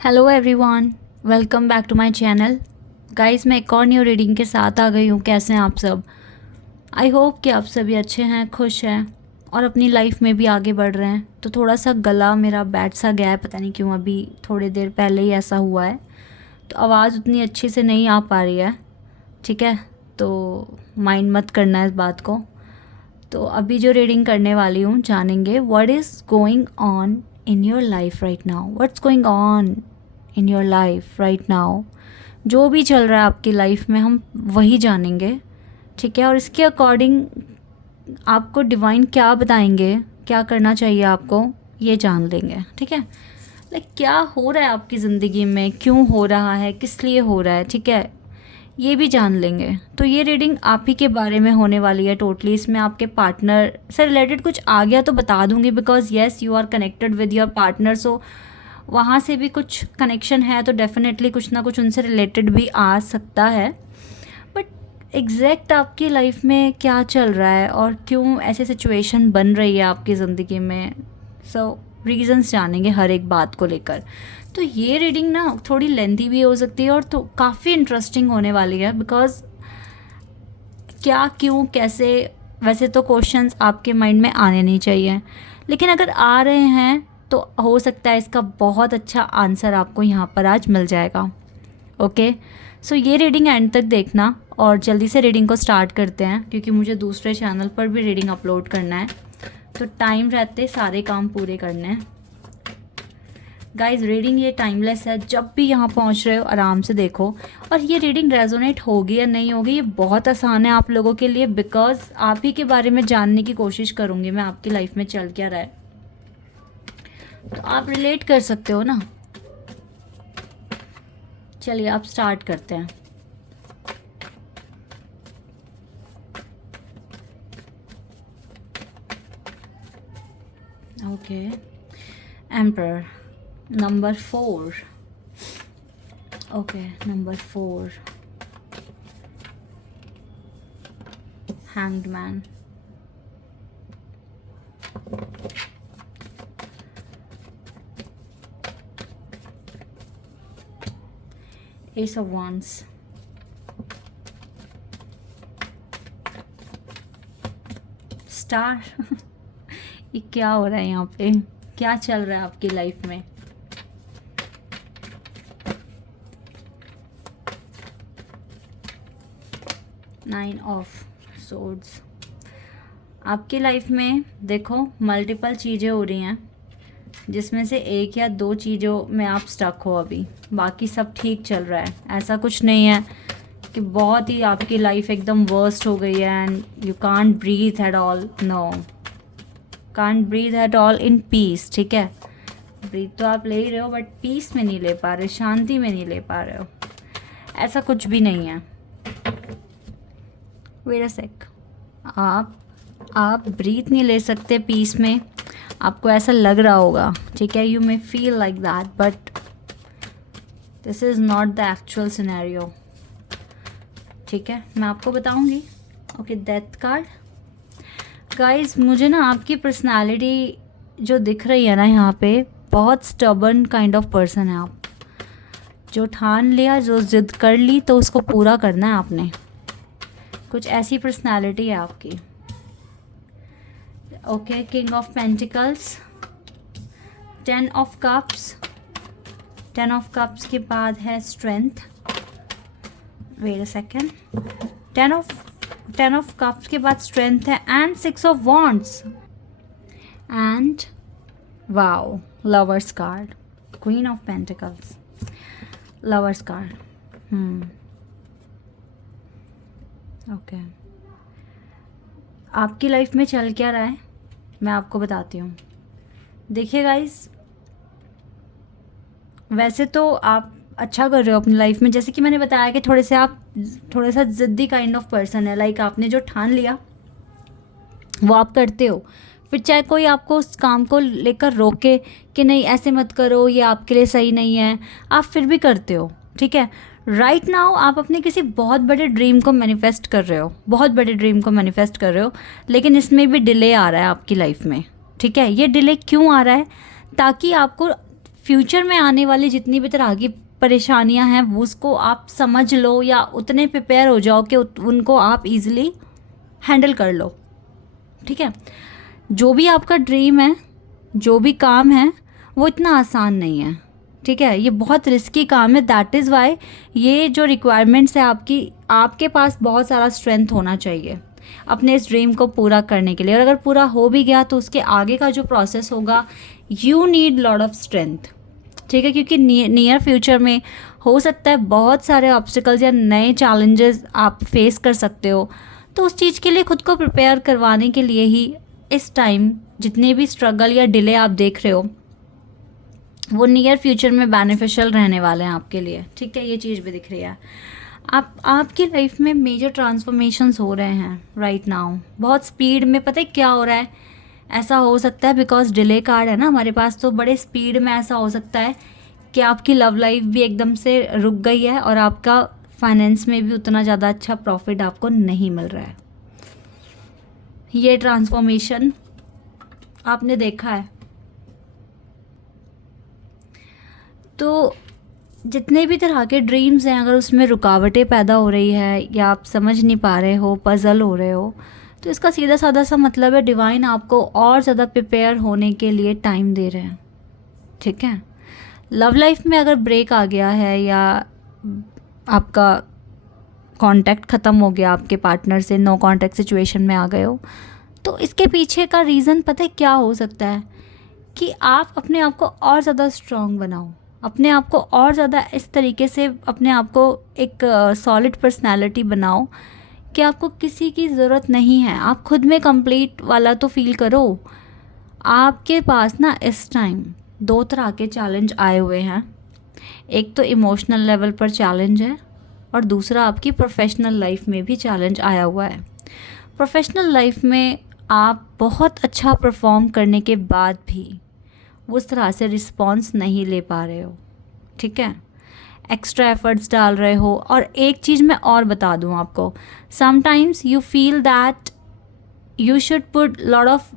Hello everyone, welcome back to my channel. Guys, मैं एक और न्यू रीडिंग के साथ आ गई हूँ। कैसे हैं आप सब? आई होप कि आप सभी अच्छे हैं, खुश हैं और अपनी लाइफ में भी आगे बढ़ रहे हैं। तो थोड़ा सा गला मेरा बैठ सा गया है, पता नहीं क्यों, अभी थोड़ी देर पहले ही ऐसा हुआ है, तो आवाज़ उतनी अच्छी से नहीं आ पा रही है। ठीक है, तो माइंड मत करना इस बात को। तो अभी जो रीडिंग करने वाली हूँ, जानेंगे what is going on in your life right now. What's going on in your life right now. जो भी चल रहा है आपकी लाइफ में, हम वही जानेंगे। ठीक है, और इसके अकॉर्डिंग आपको डिवाइन क्या बताएंगे, क्या करना चाहिए आपको, ये जान लेंगे। ठीक है, लाइक क्या हो रहा है आपकी ज़िंदगी में, क्यों हो रहा है, किस लिए हो रहा है। ठीक है, ये भी जान लेंगे। तो ये रीडिंग आप ही के बारे में होने वाली है टोटली। इसमें आपके पार्टनर से रिलेटेड कुछ आ गया तो बता दूंगी, because yes you are connected with your partner, so वहाँ से भी कुछ कनेक्शन है, तो डेफिनेटली कुछ ना कुछ उनसे रिलेटेड भी आ सकता है। बट एग्जैक्ट आपकी लाइफ में क्या चल रहा है और क्यों ऐसे सिचुएशन बन रही है आपकी ज़िंदगी में, सो रीजंस जानेंगे हर एक बात को लेकर। तो ये रीडिंग ना थोड़ी लेंथी भी हो सकती है और तो काफ़ी इंटरेस्टिंग होने वाली है, बिकॉज क्या, क्यों, कैसे, वैसे तो क्वेश्चंस आपके माइंड में आने नहीं चाहिए, लेकिन अगर आ रहे हैं तो हो सकता है इसका बहुत अच्छा आंसर आपको यहाँ पर आज मिल जाएगा। ओके, सो ये रीडिंग एंड तक देखना और जल्दी से रीडिंग को स्टार्ट करते हैं, क्योंकि मुझे दूसरे चैनल पर भी रीडिंग अपलोड करना है, तो टाइम रहते सारे काम पूरे करने हैं। गाइज, रीडिंग ये टाइमलेस है, जब भी यहाँ पहुँच रहे हो आराम से देखो। और ये रीडिंग रेजोनेट होगी या नहीं होगी, ये बहुत आसान है आप लोगों के लिए, बिकॉज आप ही के बारे में जानने की कोशिश करूँगी मैं, आपकी लाइफ में चल क्या रहा है, तो आप रिलेट कर सकते हो ना। चलिए आप स्टार्ट करते हैं। Okay, emperor number 4। Okay, number 4, hanged man, S of wands, star. ये क्या हो रहा है यहाँ पे, क्या चल रहा है आपकी लाइफ में? Nine of swords. आपकी लाइफ में देखो मल्टीपल चीज़ें हो रही हैं, जिसमें से एक या दो चीज़ों में आप स्टक हो अभी, बाकी सब ठीक चल रहा है। ऐसा कुछ नहीं है कि बहुत ही आपकी लाइफ एकदम वर्स्ट हो गई है and you can't breathe at all. No, can't breathe at all in peace. ठीक है, ब्रीथ तो आप ले ही रहे हो, बट पीस में नहीं ले पा रहे, शांति में नहीं ले पा रहे हो, ऐसा कुछ भी नहीं है। वेट अ सेक, आप ब्रीथ नहीं ले सकते पीस में, आपको ऐसा लग रहा होगा। ठीक है, you may feel like that, but this is not the actual scenario. ठीक है, मैं आपको बताऊंगी। Okay, death card. गाइस, मुझे ना आपकी पर्सनालिटी जो दिख रही है ना यहाँ पे, बहुत स्टबर्न काइंड ऑफ पर्सन है आप। जो ठान लिया, जो जिद कर ली, तो उसको पूरा करना है आपने। कुछ ऐसी पर्सनालिटी है आपकी। Okay, king of pentacles, 10 of cups. 10 of cups के बाद है strength. Wait a second, 10 of cups के बाद स्ट्रेंथ है and 6 of wands and wow, lovers card, queen of pentacles, lovers card. Okay, आपकी लाइफ में चल क्या रहा है मैं आपको बताती हूँ। देखिए गाइस, वैसे तो आप अच्छा कर रहे हो अपनी लाइफ में, जैसे कि मैंने बताया कि आप थोड़ा सा ज़िद्दी काइंड ऑफ पर्सन है। लाइक आपने जो ठान लिया वो आप करते हो, फिर चाहे कोई आपको उस काम को लेकर रोके कि नहीं ऐसे मत करो, ये आपके लिए सही नहीं है, आप फिर भी करते हो। ठीक है, राइट नाउ आप अपने किसी बहुत बड़े ड्रीम को मैनिफेस्ट कर रहे हो, बहुत बड़े ड्रीम को मैनिफेस्ट कर रहे हो, लेकिन इसमें भी डिले आ रहा है आपकी लाइफ में। ठीक है, ये डिले क्यों आ रहा है? ताकि आपको फ्यूचर में आने वाली जितनी भी तरह की परेशानियां हैं वो उसको आप समझ लो या उतने प्रिपेयर हो जाओ कि उनको आप इजीली हैंडल कर लो। ठीक है, जो भी आपका ड्रीम है, जो भी काम है, वो इतना आसान नहीं है। ठीक है, ये बहुत रिस्की काम है। दैट इज़ वाई ये जो रिक्वायरमेंट्स है आपके पास बहुत सारा स्ट्रेंथ होना चाहिए अपने इस ड्रीम को पूरा करने के लिए। और अगर पूरा हो भी गया तो उसके आगे का जो प्रोसेस होगा, you need lot of strength. ठीक है, क्योंकि नियर फ्यूचर में हो सकता है बहुत सारे ऑब्स्टिकल्स या नए चैलेंजेस आप फेस कर सकते हो। तो उस चीज़ के लिए खुद को प्रिपेयर करवाने के लिए ही इस टाइम जितने भी स्ट्रगल या डिले आप देख रहे हो वो नियर फ्यूचर में बेनिफिशियल रहने वाले हैं आपके लिए। ठीक है, ये चीज़ भी दिख रही है। आपकी लाइफ में मेजर ट्रांसफॉर्मेशंस हो रहे हैं राइट नाउ, बहुत स्पीड में। पता है क्या हो रहा है? ऐसा हो सकता है बिकॉज डिले कार्ड है ना हमारे पास, तो बड़े स्पीड में ऐसा हो सकता है कि आपकी लव लाइफ भी एकदम से रुक गई है और आपका फाइनेंस में भी उतना ज़्यादा अच्छा प्रॉफिट आपको नहीं मिल रहा है। ये ट्रांसफॉर्मेशन आपने देखा है। तो जितने भी तरह के ड्रीम्स हैं, अगर उसमें रुकावटें पैदा हो रही है या आप समझ नहीं पा रहे हो, पजल हो रहे हो, तो इसका सीधा साधा सा मतलब है डिवाइन आपको और ज़्यादा प्रिपेयर होने के लिए टाइम दे रहे हैं। ठीक है, लव लाइफ में अगर ब्रेक आ गया है या आपका कांटेक्ट ख़त्म हो गया आपके पार्टनर से, नो कांटेक्ट सिचुएशन में आ गए हो, तो इसके पीछे का रीज़न पता है क्या हो सकता है? कि आप अपने आप को और ज़्यादा स्ट्रॉन्ग बनाओ, अपने आप को और ज़्यादा इस तरीके से अपने आप को एक सॉलिड पर्सनैलिटी बनाओ कि आपको किसी की ज़रूरत नहीं है। आप खुद में कंप्लीट वाला तो फील करो। आपके पास ना इस टाइम 2 तरह के चैलेंज आए हुए हैं। एक तो इमोशनल लेवल पर चैलेंज है और दूसरा आपकी प्रोफेशनल लाइफ में भी चैलेंज आया हुआ है। प्रोफेशनल लाइफ में आप बहुत अच्छा परफॉर्म करने के बाद भी उस तरह से रिस्पॉन्स नहीं ले पा रहे हो। ठीक है, एक्स्ट्रा एफर्ट्स डाल रहे हो। और एक चीज़ मैं और बता दूं आपको, sometimes you feel that you should put lot of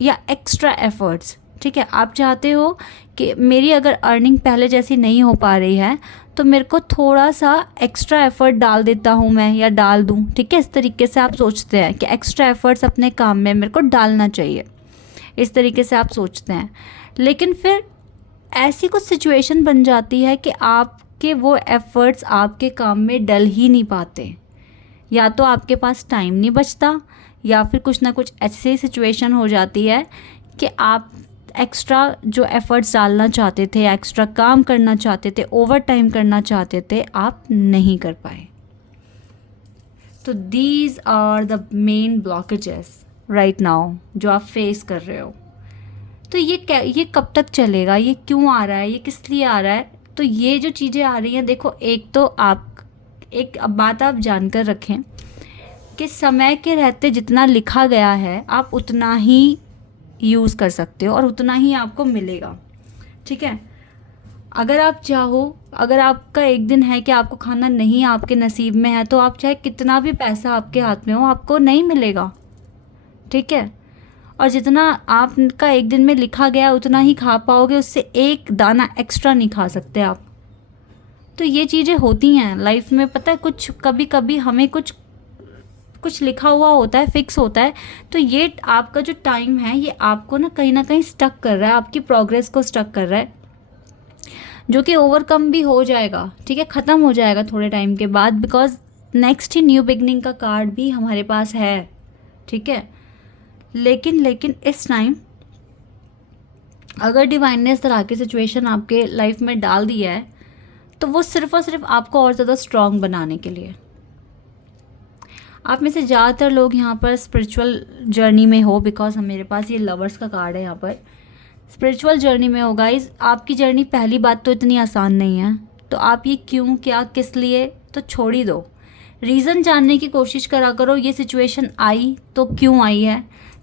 या एक्स्ट्रा एफर्ट्स। ठीक है, आप चाहते हो कि मेरी अगर अर्निंग पहले जैसी नहीं हो पा रही है तो मेरे को थोड़ा सा एक्स्ट्रा एफर्ट डाल देता हूँ मैं या डाल दूँ। ठीक है, इस तरीके से आप सोचते हैं कि एक्स्ट्रा एफर्ट्स अपने काम में मेरे को डालना चाहिए, इस तरीके से आप सोचते हैं। लेकिन फिर ऐसी कुछ सिचुएशन बन जाती है कि आपके वो एफ़र्ट्स आपके काम में डल ही नहीं पाते, या तो आपके पास टाइम नहीं बचता या फिर कुछ ना कुछ ऐसी सिचुएशन हो जाती है कि आप एक्स्ट्रा जो एफ़र्ट्स डालना चाहते थे, एक्स्ट्रा काम करना चाहते थे, ओवर टाइम करना चाहते थे, आप नहीं कर पाए। तो these are the main blockages right now जो आप फेस कर रहे हो। तो ये कब तक चलेगा? ये क्यों आ रहा है? ये किस लिए आ रहा है? तो ये जो चीज़ें आ रही हैं, देखो, एक तो एक बात आप जानकर रखें कि समय के रहते जितना लिखा गया है आप उतना ही यूज़ कर सकते हो और उतना ही आपको मिलेगा। ठीक है, अगर आप चाहो, अगर आपका एक दिन है कि आपको खाना नहीं आपके नसीब में है, तो आप चाहे कितना भी पैसा आपके हाथ में हो, आपको नहीं मिलेगा। ठीक है, और जितना आपका एक दिन में लिखा गया उतना ही खा पाओगे, उससे एक दाना एक्स्ट्रा नहीं खा सकते आप। तो ये चीज़ें होती हैं लाइफ में। पता है, कुछ कभी कभी हमें कुछ लिखा हुआ होता है, फिक्स होता है, तो ये आपका जो टाइम है ये आपको ना कहीं स्टक कर रहा है, आपकी प्रोग्रेस को स्टक कर रहा है, जो कि ओवरकम भी हो जाएगा। ठीक है, ख़त्म हो जाएगा थोड़े टाइम के बाद, because next he new beginning का कार्ड भी हमारे पास है। ठीक है, लेकिन इस टाइम अगर डिवाइन ने इस तरह की सिचुएशन आपके लाइफ में डाल दिया है तो वो सिर्फ और सिर्फ आपको और ज़्यादा स्ट्रॉन्ग बनाने के लिए। आप में से ज़्यादातर लोग यहाँ पर स्पिरिचुअल जर्नी में हो, बिकॉज मेरे पास ये लवर्स का कार्ड है। यहाँ पर स्पिरिचुअल जर्नी में हो गाइस। आपकी जर्नी पहली बात तो इतनी आसान नहीं है, तो आप ये क्यों, क्या, किस लिए, तो छोड़ ही दो। रीज़न जानने की कोशिश करा करो, ये सिचुएशन आई तो क्यों आई है,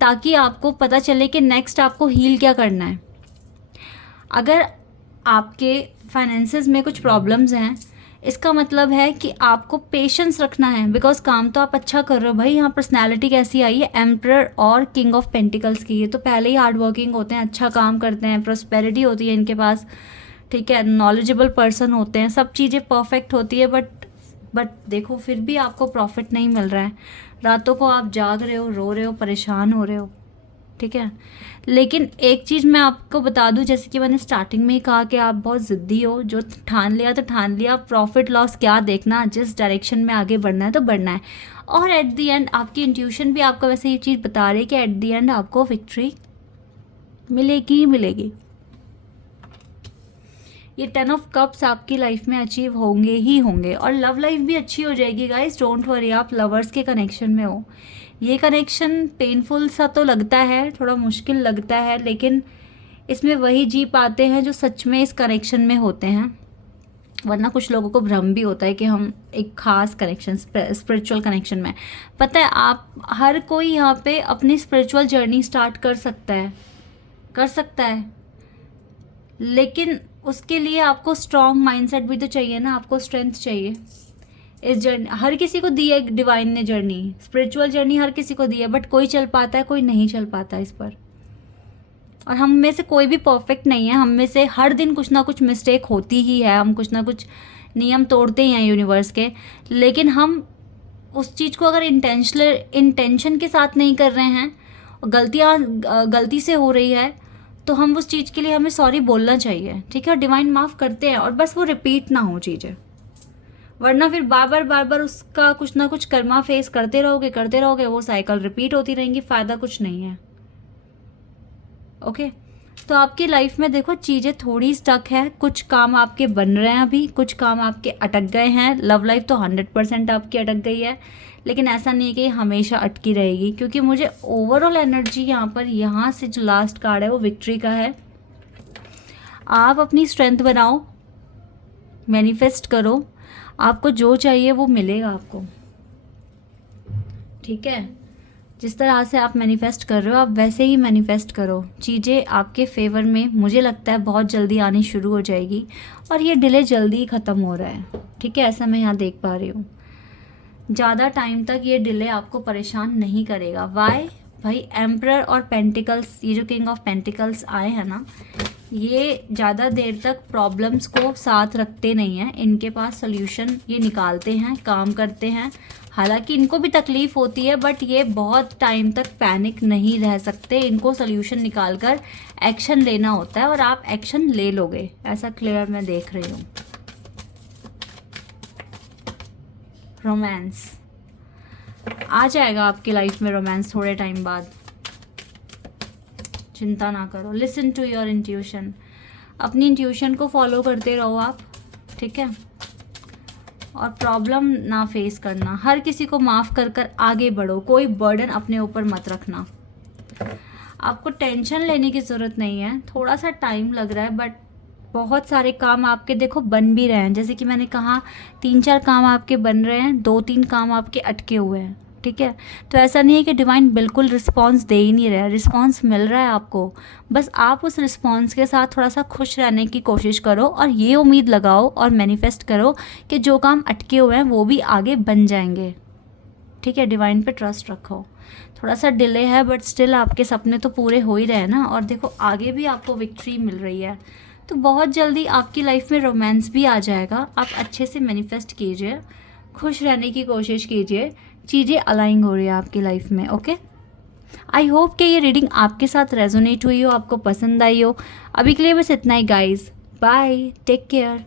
ताकि आपको पता चले कि नेक्स्ट आपको हील क्या करना है। अगर आपके फाइनेंसेस में कुछ प्रॉब्लम्स हैं, इसका मतलब है कि आपको पेशेंस रखना है, बिकॉज काम तो आप अच्छा कर रहे हो। भाई यहाँ पर्सनैलिटी कैसी आई है? एम्परर और किंग ऑफ पेंटिकल्स की। ये तो पहले ही हार्ड वर्किंग होते हैं, अच्छा काम करते हैं, प्रॉस्पेरिटी होती है इनके पास। ठीक है, नॉलेजेबल पर्सन होते हैं, सब चीज़ें परफेक्ट होती है, बट देखो फिर भी आपको प्रॉफिट नहीं मिल रहा है। रातों को आप जाग रहे हो, रो रहे हो, परेशान हो रहे हो, ठीक है। लेकिन एक चीज़ मैं आपको बता दूं, जैसे कि मैंने स्टार्टिंग में ही कहा कि आप बहुत ज़िद्दी हो, जो ठान लिया तो ठान लिया, प्रॉफिट लॉस क्या देखना, जिस डायरेक्शन में आगे बढ़ना है तो बढ़ना है। और एट दी एंड आपकी इंट्यूशन भी आपको वैसे ये चीज़ बता रही है कि एट दी एंड आपको विक्ट्री मिलेगी ही मिलेगी। ये 10 ऑफ कप्स आपकी लाइफ में अचीव होंगे ही होंगे, और लव लाइफ भी अच्छी हो जाएगी गाइस, डोंट वरी। आप लवर्स के कनेक्शन में हो, ये कनेक्शन पेनफुल सा तो लगता है, थोड़ा मुश्किल लगता है, लेकिन इसमें वही जी पाते हैं जो सच में इस कनेक्शन में होते हैं। वरना कुछ लोगों को भ्रम भी होता है कि हम एक खास कनेक्शन, स्पिरिचुअल कनेक्शन में। पता है, आप हर कोई यहाँ पे अपनी स्पिरिचुअल जर्नी स्टार्ट कर सकता है, लेकिन उसके लिए आपको स्ट्रॉन्ग माइंडसेट भी तो चाहिए ना, आपको स्ट्रेंथ चाहिए। इस जर्नी हर किसी को दी है डिवाइन ने जर्नी, स्पिरिचुअल जर्नी हर किसी को दी है, बट कोई चल पाता है, कोई नहीं चल पाता इस पर। और हम में से कोई भी परफेक्ट नहीं है, हम में से हर दिन कुछ ना कुछ मिस्टेक होती ही है, हम कुछ ना कुछ नियम तोड़ते ही हैं यूनिवर्स के। लेकिन हम उस चीज़ को अगर इंटेंशन के साथ नहीं कर रहे हैं, गलती से हो रही है, तो हम उस चीज़ के लिए हमें सॉरी बोलना चाहिए, ठीक है। डिवाइन माफ़ करते हैं, और बस वो रिपीट ना हो चीज़ें, वरना फिर बार बार उसका कुछ ना कुछ कर्मा फेस करते रहोगे, वो साइकिल रिपीट होती रहेंगी, फ़ायदा कुछ नहीं है। ओके, तो आपकी लाइफ में देखो चीज़ें थोड़ी स्टक है, कुछ काम आपके बन रहे हैं अभी, कुछ काम आपके अटक गए हैं। लव लाइफ तो 100% आपकी अटक गई है, लेकिन ऐसा नहीं है कि हमेशा अटकी रहेगी, क्योंकि मुझे ओवरऑल एनर्जी यहाँ से जो लास्ट कार्ड है वो विक्ट्री का है। आप अपनी स्ट्रेंथ बनाओ, मैनिफेस्ट करो, आपको जो चाहिए वो मिलेगा आपको, ठीक है। जिस तरह से आप मैनिफेस्ट कर रहे हो, आप वैसे ही मैनिफेस्ट करो। चीज़ें आपके फेवर में मुझे लगता है बहुत जल्दी आनी शुरू हो जाएगी, और ये डिले जल्दी ही ख़त्म हो रहा है, ठीक है। ऐसा मैं यहाँ देख पा रही हूँ, ज़्यादा टाइम तक ये डिले आपको परेशान नहीं करेगा। वाई भाई, एम्परर और पेंटिकल्स, ये जो किंग ऑफ पेंटिकल्स आए हैं ना, ये ज़्यादा देर तक प्रॉब्लम्स को साथ रखते नहीं हैं, इनके पास सोल्यूशन ये निकालते हैं, काम करते हैं। हालांकि इनको भी तकलीफ़ होती है, बट ये बहुत टाइम तक पैनिक नहीं रह सकते, इनको सोल्यूशन निकाल कर एक्शन लेना होता है, और आप एक्शन ले लोगे, ऐसा क्लियर मैं देख रही हूँ। रोमांस आ जाएगा आपकी लाइफ में, रोमांस थोड़े टाइम बाद, चिंता ना करो। लिसन टू योर इंट्यूशन, अपनी इंट्यूशन को फॉलो करते रहो आप, ठीक है। और प्रॉब्लम ना फेस करना, हर किसी को माफ़ कर कर आगे बढ़ो, कोई बर्डन अपने ऊपर मत रखना। आपको टेंशन लेने की ज़रूरत नहीं है, थोड़ा सा टाइम लग रहा है, बट बहुत सारे काम आपके देखो बन भी रहे हैं। जैसे कि मैंने कहा 3-4 काम आपके बन रहे हैं, 2-3 काम आपके अटके हुए हैं, ठीक है। तो ऐसा नहीं है कि डिवाइन बिल्कुल रिस्पांस दे ही नहीं रहा है, रिस्पांस मिल रहा है आपको। बस आप उस रिस्पांस के साथ थोड़ा सा खुश रहने की कोशिश करो, और ये उम्मीद लगाओ और मैनिफेस्ट करो कि जो काम अटके हुए हैं वो भी आगे बन जाएंगे, ठीक है। डिवाइन पे ट्रस्ट रखो, थोड़ा सा डिले है, बट स्टिल आपके सपने तो पूरे हो ही रहे हैं ना, और देखो आगे भी आपको विक्ट्री मिल रही है। तो बहुत जल्दी आपकी लाइफ में रोमांस भी आ जाएगा। आप अच्छे से मैनिफेस्ट कीजिए, खुश रहने की कोशिश कीजिए, चीज़ें अलाइन हो रही है आपकी लाइफ में, ओके। आई होप कि ये रीडिंग आपके साथ रेजोनेट हुई हो, आपको पसंद आई हो। अभी के लिए बस इतना ही गाइज, बाय, टेक केयर।